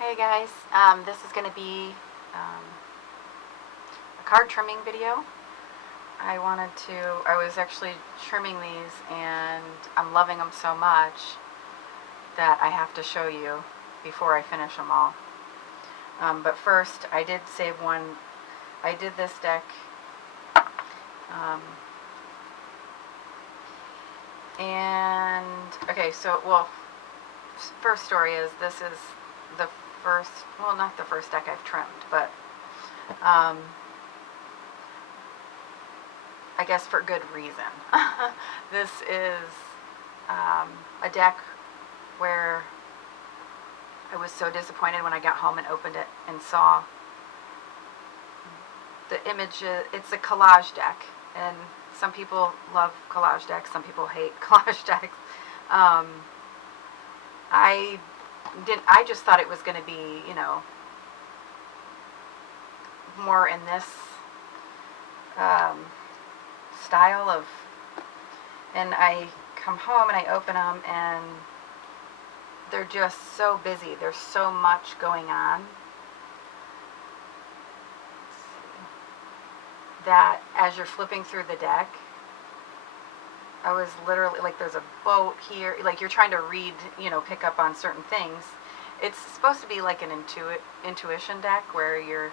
Hey guys, this is going to be a card trimming video. I was actually trimming these and I'm loving them so much that I have to show you before I finish them all. But first, I did save one. I did this deck. Okay, so, first story is this is the first, well, not the first deck I've trimmed, but I guess for good reason. This is a deck where I was so disappointed when I got home and opened it and saw the images. It's a collage deck, and some people love collage decks, some people hate collage decks. I just thought it was going to be, more in this style of, and I come home and I open them and they're just so busy. There's so much going on that as you're flipping through the deck, I was literally, like, there's a boat here, like you're trying to read, pick up on certain things. It's supposed to be like an intuition deck where you're,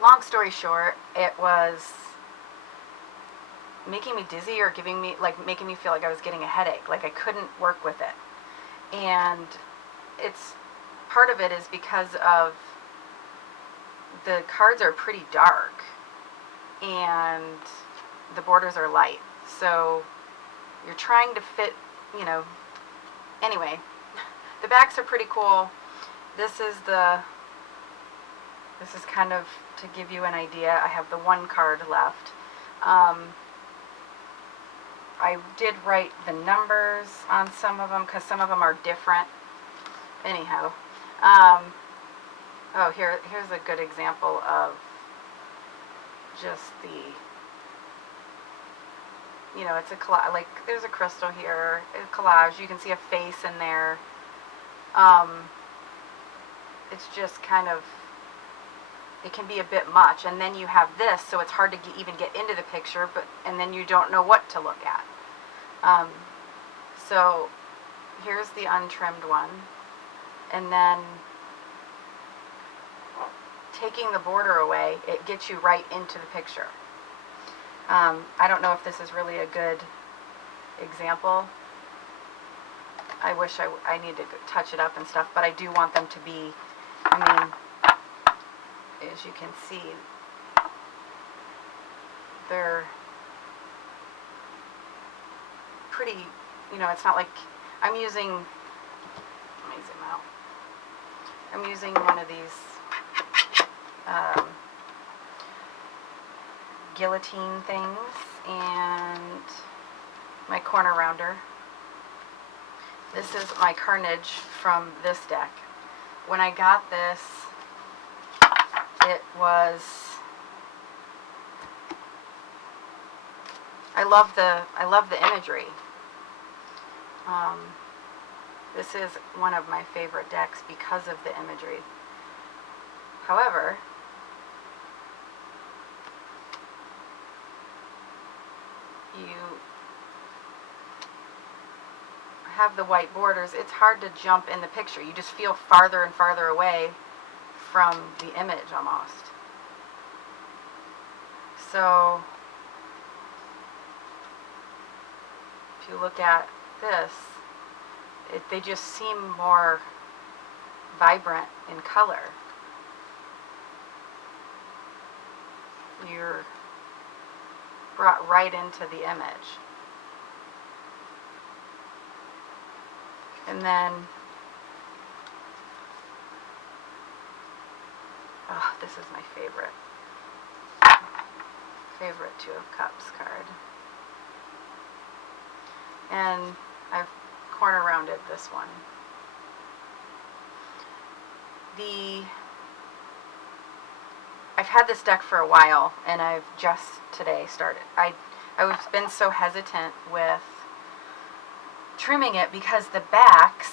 long story short, it was making me dizzy or making me feel like I was getting a headache, like I couldn't work with it. And part of it is because of the cards are pretty dark and the borders are light, so you're trying to fit, anyway. The backs are pretty cool. This is kind of to give you an idea. I have the one card left. I did write the numbers on some of them because some of them are different. Anyhow, here's a good example of just it's a collage. Like, there's a crystal here, a collage. You can see a face in there. It's just kind of, it can be a bit much. And then you have this, so it's hard to even get into the picture, and then you don't know what to look at. So here's the untrimmed one. And then taking the border away, it gets you right into the picture. I don't know if this is really a good example. I wish I need to touch it up and stuff, but I do want them to be, as you can see, they're pretty, it's not like I'm using, let me zoom out. I'm using one of these guillotine things and my corner rounder. This is my Carnage from this deck. When I got this, it was, I love the imagery. This is one of my favorite decks because of the imagery. However, you have the white borders. It's hard to jump in the picture. You just feel farther and farther away from the image almost. So if you look at this, they just seem more vibrant in color. You're brought right into the image. And then, this is my favorite Two of Cups card. And I've corner rounded this one. I've had this deck for a while, and I've just today started. I've been so hesitant with trimming it because the backs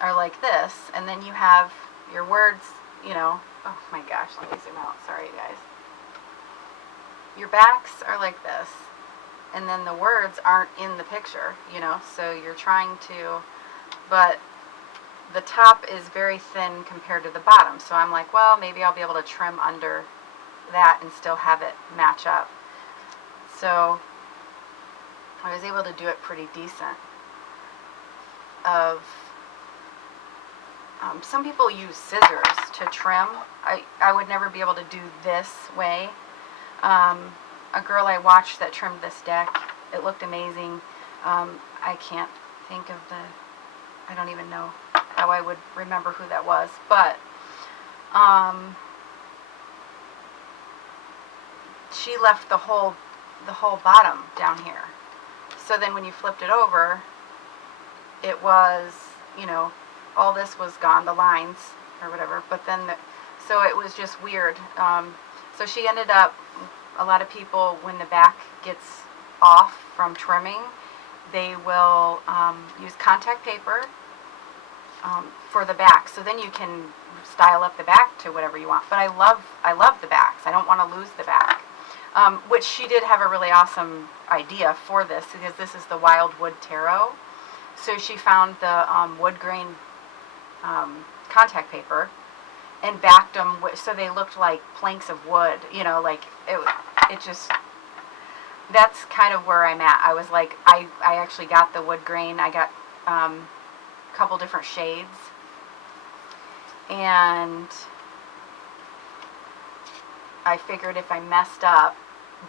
are like this, and then you have your words, you know, oh my gosh, let me zoom out, sorry you guys. Your backs are like this, and then the words aren't in the picture, you know, so you're trying to, but the top is very thin compared to the bottom, so I'm like, well, maybe I'll be able to trim under that and still have it match up. So I was able to do it pretty decent. Some people use scissors to trim. I would never be able to do this way. A girl I watched that trimmed this deck, it looked amazing. I can't think of I don't even know how I would remember who that was, but she left the whole bottom down here. So then when you flipped it over, it was, you know, all this was gone, the lines or whatever, but then so it was just weird. So she ended up, a lot of people, when the back gets off from trimming, they will use contact paper for the back, so then you can style up the back to whatever you want. But I love the backs. I don't want to lose the back. Which she did have a really awesome idea for this, because this is the Wildwood Tarot. So she found the wood grain contact paper and backed them so they looked like planks of wood, you know, like it just, that's kind of where I'm at. I was like, I actually got the wood grain. I got a couple different shades, and I figured if I messed up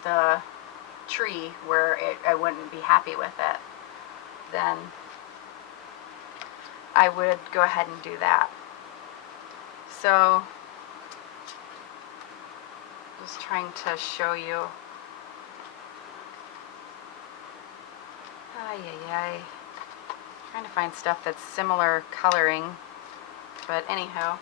the tree where I wouldn't be happy with it, then I would go ahead and do that. So, just trying to show you. Trying to find stuff that's similar coloring, but anyhow.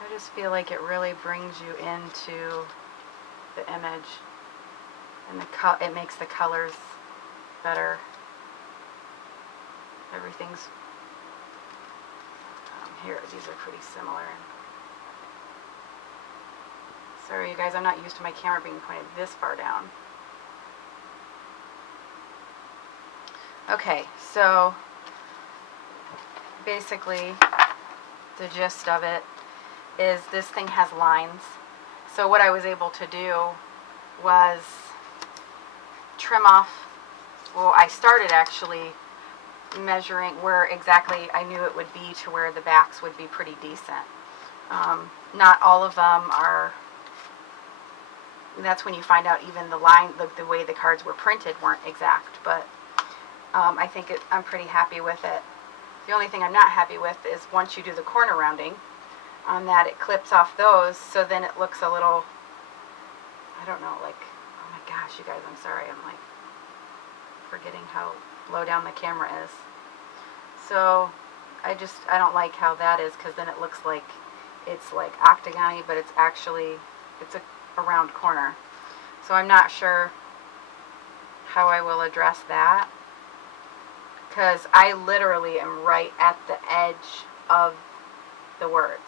I just feel like it really brings you into the image, and it makes the colors better. Everything's here. These are pretty similar. Sorry, you guys, I'm not used to my camera being pointed this far down. Okay, so basically the gist of it is this thing has lines. So what I was able to do was trim off, well, I started actually measuring where exactly I knew it would be to where the backs would be pretty decent. Not all of them are, that's when you find out even the line, the way the cards were printed weren't exact, but I think I'm pretty happy with it. The only thing I'm not happy with is once you do the corner rounding on that, it clips off those, so then it looks a little, I don't know, like, oh my gosh, you guys, I'm sorry, I'm like forgetting how low down the camera is. So I don't like how that is, because then it looks like it's like octagon-y, but it's actually, it's a round corner. So I'm not sure how I will address that, because I literally am right at the edge of the words.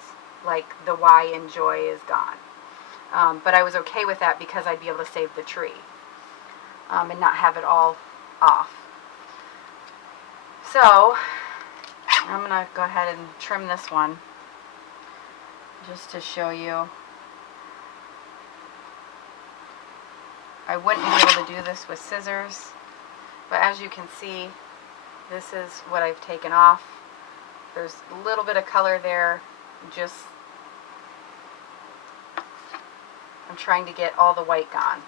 Like, the Y in joy is gone. But I was okay with that because I'd be able to save the tree and not have it all off. So I'm going to go ahead and trim this one just to show you. I wouldn't be able to do this with scissors, but as you can see, this is what I've taken off. There's a little bit of color there, just I'm trying to get all the white gone.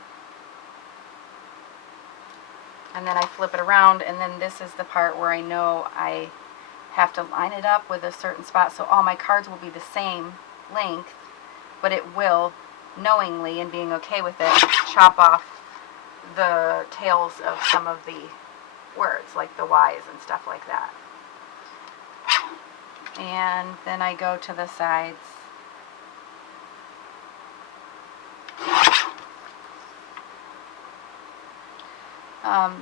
And then I flip it around, and then this is the part where I know I have to line it up with a certain spot, so all my cards will be the same length, but it will, knowingly and being okay with it, chop off the tails of some of the words, like the Y's and stuff like that. And then I go to the sides Um,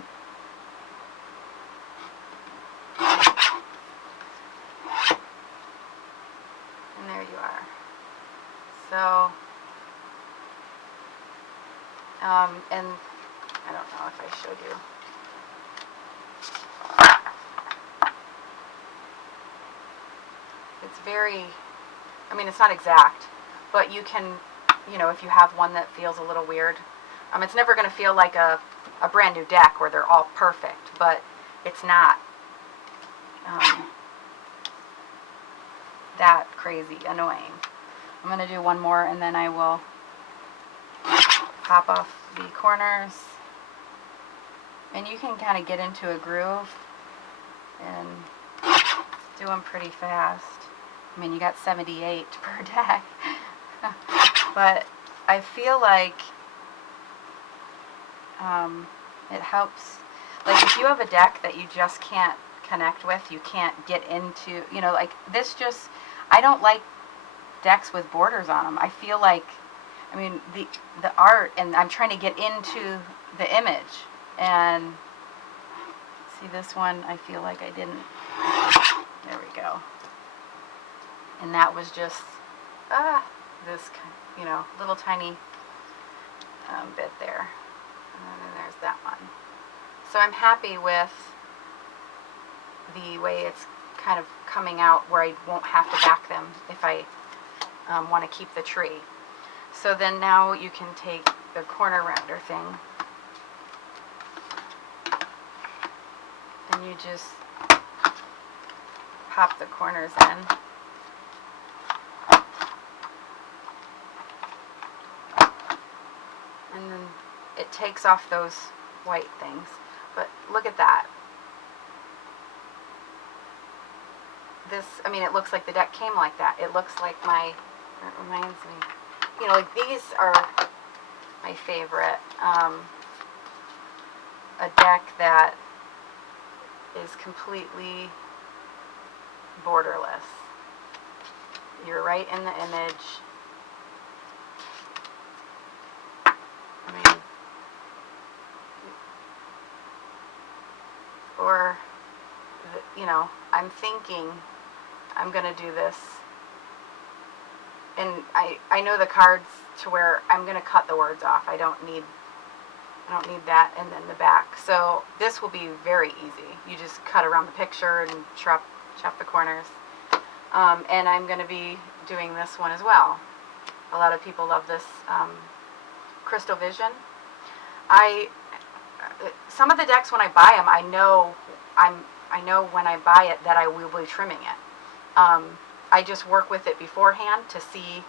and there you are. So, and I don't know if I showed you. It's very, I mean, it's not exact, but you can, you know, if you have one that feels a little weird, it's never going to feel like a brand new deck where they're all perfect, but it's not that crazy annoying. I'm going to do one more and then I will pop off the corners. And you can kind of get into a groove and do them pretty fast. I mean, you got 78 per deck. But I feel like it helps. Like if you have a deck that you just can't connect with, you can't get into, you know, like this just, I don't like decks with borders on them. I feel like, I mean, the art, and I'm trying to get into the image. And see this one, I feel like I didn't. There we go. And that was just this, you know, little tiny bit there. And then there's that one. So I'm happy with the way it's kind of coming out, where I won't have to back them if I want to keep the tree. So then now you can take the corner rounder thing and you just pop the corners in. And then it takes off those white things. But look at that. This, I mean, it looks like the deck came like that. It looks like it reminds me, you know, like these are my favorite. A deck that is completely borderless. You're right in the image. I mean, or, you know, I'm thinking I'm going to do this, and I know the cards to where I'm going to cut the words off. I don't need that, and then the back. So this will be very easy. You just cut around the picture and chop the corners. And I'm going to be doing this one as well. A lot of people love this Crystal Vision. Some of the decks, when I buy them, I know when I buy it that I will be trimming it. I just work with it beforehand to see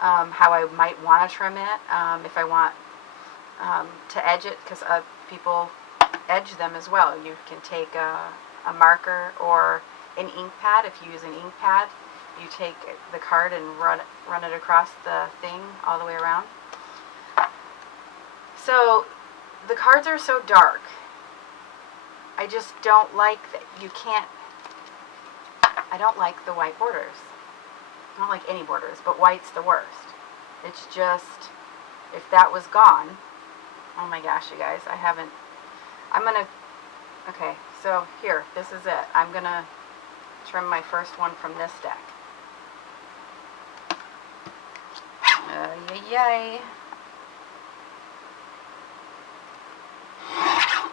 how I might want to trim it. If I want to edge it, because people edge them as well. You can take a marker or an ink pad. If you use an ink pad, you take the card and run it across the thing all the way around. So the cards are so dark. I just don't like that. I don't like the white borders. I don't like any borders, but white's the worst. It's just, if that was gone, oh my gosh, you guys, okay, so here, this is it. I'm gonna trim my first one from this deck. Yay. How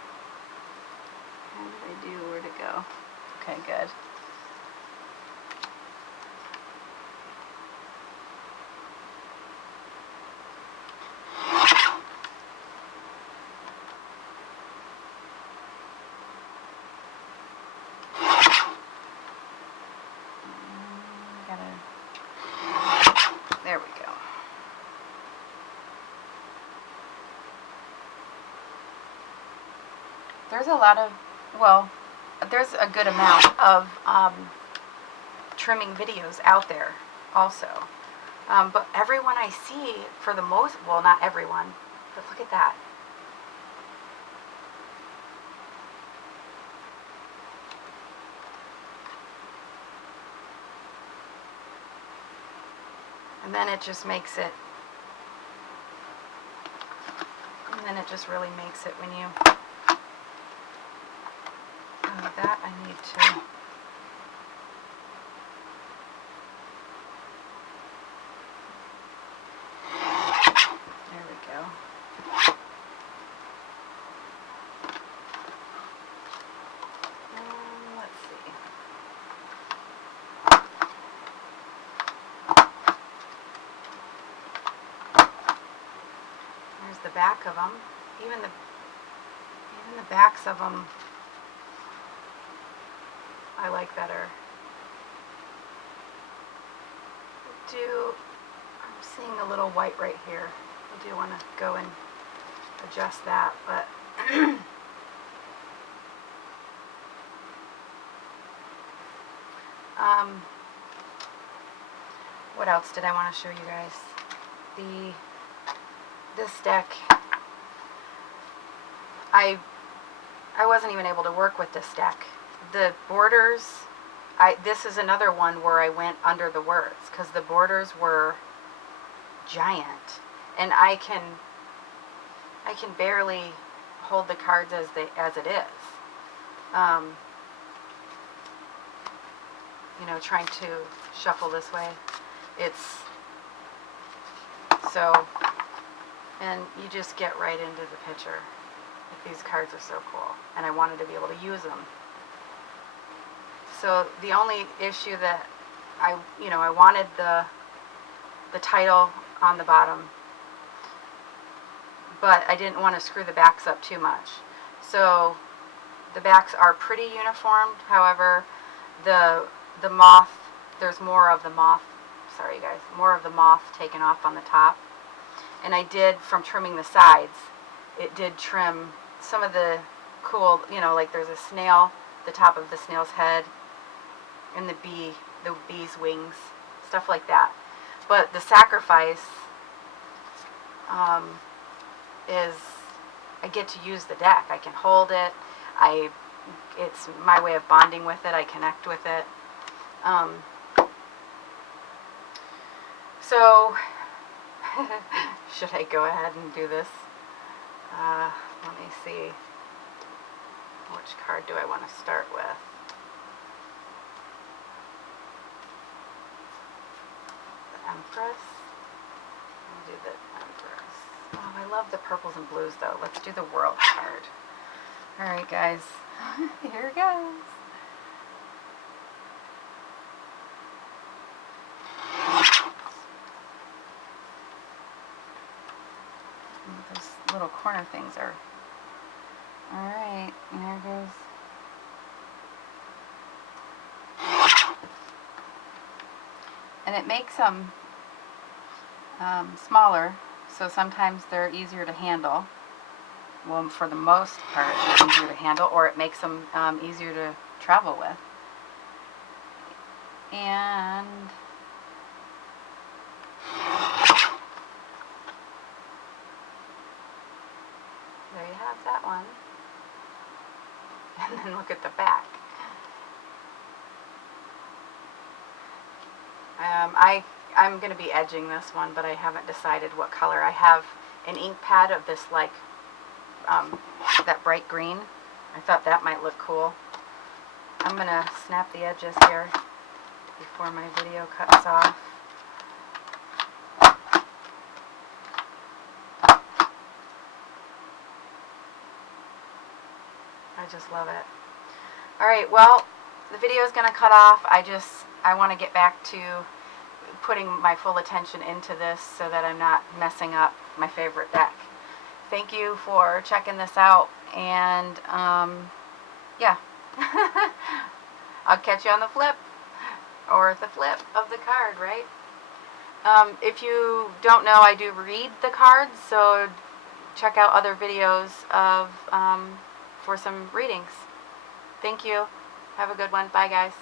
did I do? Where'd it go? Okay, good. There we go. There's a lot of, well, there's a good amount of trimming videos out there also. But everyone I see, for the most, well, not everyone, but look at that. And then it just makes it, and then it just really makes it when you that I need to... There we go. Let's see. There's the back of them. Even the backs of them I like better. I'm seeing a little white right here. I do want to go and adjust that, but what else did I want to show you guys? This deck, I wasn't even able to work with this deck. The borders, this is another one where I went under the words because the borders were giant, and I can barely hold the cards as it is. You know, trying to shuffle this way, and you just get right into the picture. These cards are so cool, and I wanted to be able to use them. So the only issue that I wanted the title on the bottom, but I didn't want to screw the backs up too much. So the backs are pretty uniformed. However, the moth, there's more of the moth. Sorry guys, more of the moth taken off on the top. And I did, from trimming the sides, it did trim some of the cool, like there's a snail, the top of the snail's head, and the bee's wings, stuff like that. But the sacrifice is, I get to use the deck. I can hold it. It's my way of bonding with it. I connect with it. So, should I go ahead and do this? Let me see. Which card do I want to start with? The Empress. I'll do the Empress. Oh, I love the purples and blues though. Let's do the World card. Alright guys, here it goes. Those little corner things are... Alright, there it goes. And it makes them smaller, so sometimes they're easier to handle. Well, for the most part, they're easier to handle, or it makes them easier to travel with. And there you have that one. And then look at the back. I'm going to be edging this one, but I haven't decided what color. I have an ink pad of this, like, that bright green. I thought that might look cool. I'm going to snap the edges here before my video cuts off. I just love it. Alright, well, the video is going to cut off. I want to get back to putting my full attention into this so that I'm not messing up my favorite deck. Thank you for checking this out, and yeah. I'll catch you on the flip, or the flip of the card, right? If you don't know, I do read the cards, so check out other videos for some readings. Thank you. Have a good one. Bye, guys.